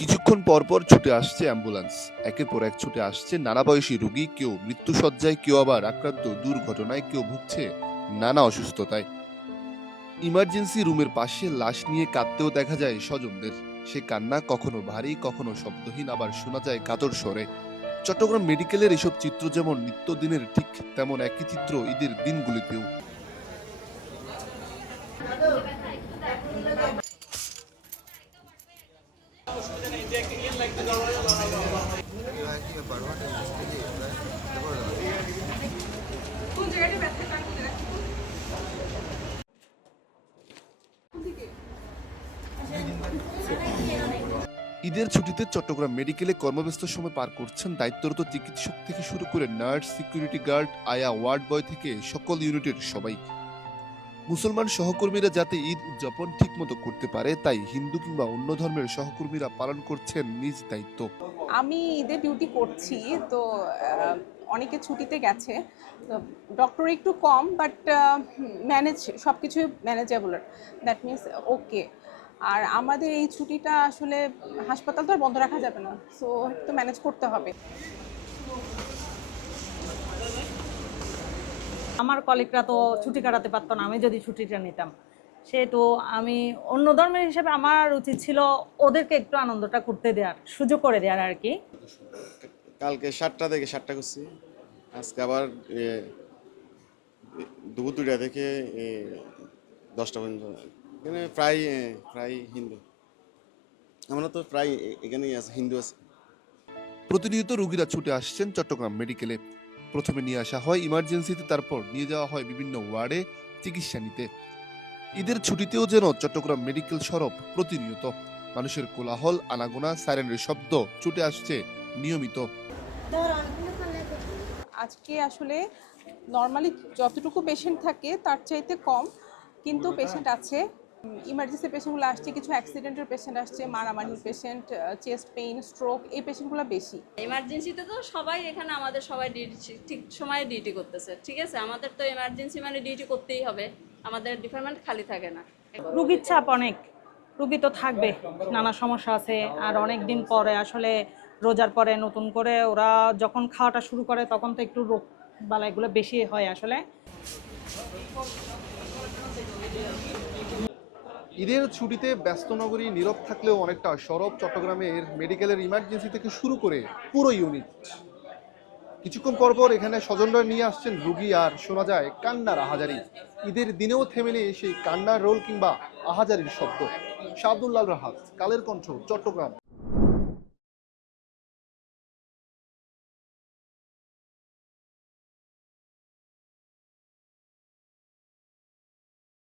কিছুক্ষণ পর পর ছুটে আসছে অ্যাম্বুলেন্স। একের পর এক ছুটে আসছে নানা বয়সী রোগী, কেউ মৃত্যুসজ্জায়, কেউ আবার আক্রান্ত দুর্ঘটনায়, কেউ ভুগছে নানা অসুস্থতায়। ইমার্জেন্সি রুমের পাশে লাশ নিয়ে কাঁদতেও দেখা যায় স্বজনদের। সে কান্না কখনো ভারী, কখনো শব্দহীন, আবার শোনা যায় কাতর স্বরে। চট্টগ্রাম মেডিকেলের এসব চিত্র যেমন নিত্যদিনের, ঠিক তেমন একই চিত্র ঈদের দিনগুলিতেও। ঈদের ছুটিতে চট্টগ্রাম মেডিকেলে কর্মব্যস্ত সময় পার করছেন দায়িত্বরত চিকিৎসক থেকে শুরু করে নার্স, সিকিউরিটি গার্ড, আয়া, ওয়ার্ড বয় থেকে সকল ইউনিটের সবাই। মুসলমান সহকর্মীরা যাতে ঈদ উদযাপন ঠিকমতো করতে পারে, তাই হিন্দু কিংবা অন্য ধর্মের সহকর্মীরা পালন করছেন নিজ দায়িত্ব। আমি ঈদে ডিউটি করছি তো অনেকে ছুটিতে গেছে। ডক্টর একটু কম, বাট সব কিছু ম্যানেজেবল, দ্যাট মিনস ওকে। আর আমাদের এই ছুটিটা আসলে হাসপাতাল তো আর বন্ধ রাখা যাবে না, সো একটু ম্যানেজ করতে হবে। আমার কলিগরা তো ছুটি কাটাতে পারতো না আমি যদি ছুটিটা নিতাম। সেহেতু আমি অন্য ধর্মের হিসেবে আমার উচিত ছিল ওদেরকে একটু আনন্দটা করতে দেওয়ার, সুযোগ করে দেওয়ার আর কি। কালকে 7টা থেকে 7টা করছি, আজকে আবার দুপুর 2টা থেকে 10টা পর্যন্ত। এখানে প্রায় হিন্দু, আমরা তো প্রায় এখানেই আছে, হিন্দু আছে। প্রতিনিয়ত রোগীরা ছুটে আসছেন চট্টগ্রাম মেডিকেলে। প্রথমে নিয়ে আসা হয় ইমার্জেন্সিতে, তারপর নিয়ে যাওয়া হয় বিভিন্ন ওয়ার্ডে চিকিৎসা নিতে। ঈদের ছুটিতেও যেন চট্টগ্রাম মেডিকেল সরব প্রতিনিয়ত। মানুষের কোলাহল, আনাগোনা, সাইরেনের শব্দ ছুটে আসছে নিয়মিত। আজকে আসলে নর্মালি যতটুকু পেশেন্ট থাকে তার চাইতে কম, কিন্তু পেশেন্ট আছে। ইমার্জেন্সি পেশেন্টগুলো আসছে, কিছু অ্যাক্সিডেন্টের পেশেন্ট আসছে, মারামারির পেশেন্ট, চেস্ট পেইন, স্ট্রোক, এই পেশেন্টগুলো বেশি। এমার্জেন্সিতে তো সবাই এখানে আমাদের সবাই ডিউটি ঠিক সময়ে ডিউটি করতেছে, ঠিক আছে। আমাদের তো এমার্জেন্সি মানে ডিউটি করতেই হবে, আমাদের ডিপার্টমেন্ট খালি থাকে না। রুগীর চাপ অনেক, রুগী তো থাকবে, নানা সমস্যা আছে। আর অনেক দিন পরে আসলে রোজার পরে নতুন করে ওরা যখন খাওয়াটা শুরু করে তখন তো একটু রোগ বালাইগুলো বেশি হয় আসলে। ঈদের ছুটিতে ব্যস্ত নগরী নীরব থাকলেও অনেকটা সরব চট্টগ্রামের মেডিকেলের ইমার্জেন্সি থেকে শুরু করে পুরো ইউনিট। কিছুক্ষণ পর পর এখানে স্বজনরা নিয়ে আসছেন রুগী, আর শোনা যায় কান্নার আহাজারি। ঈদের দিনেও থেমে নেই সেই কান্নার রোল কিংবা আহাজারির শব্দ। শাহাবুল্লাহ রাহাত, কালের কণ্ঠ, চট্টগ্রাম।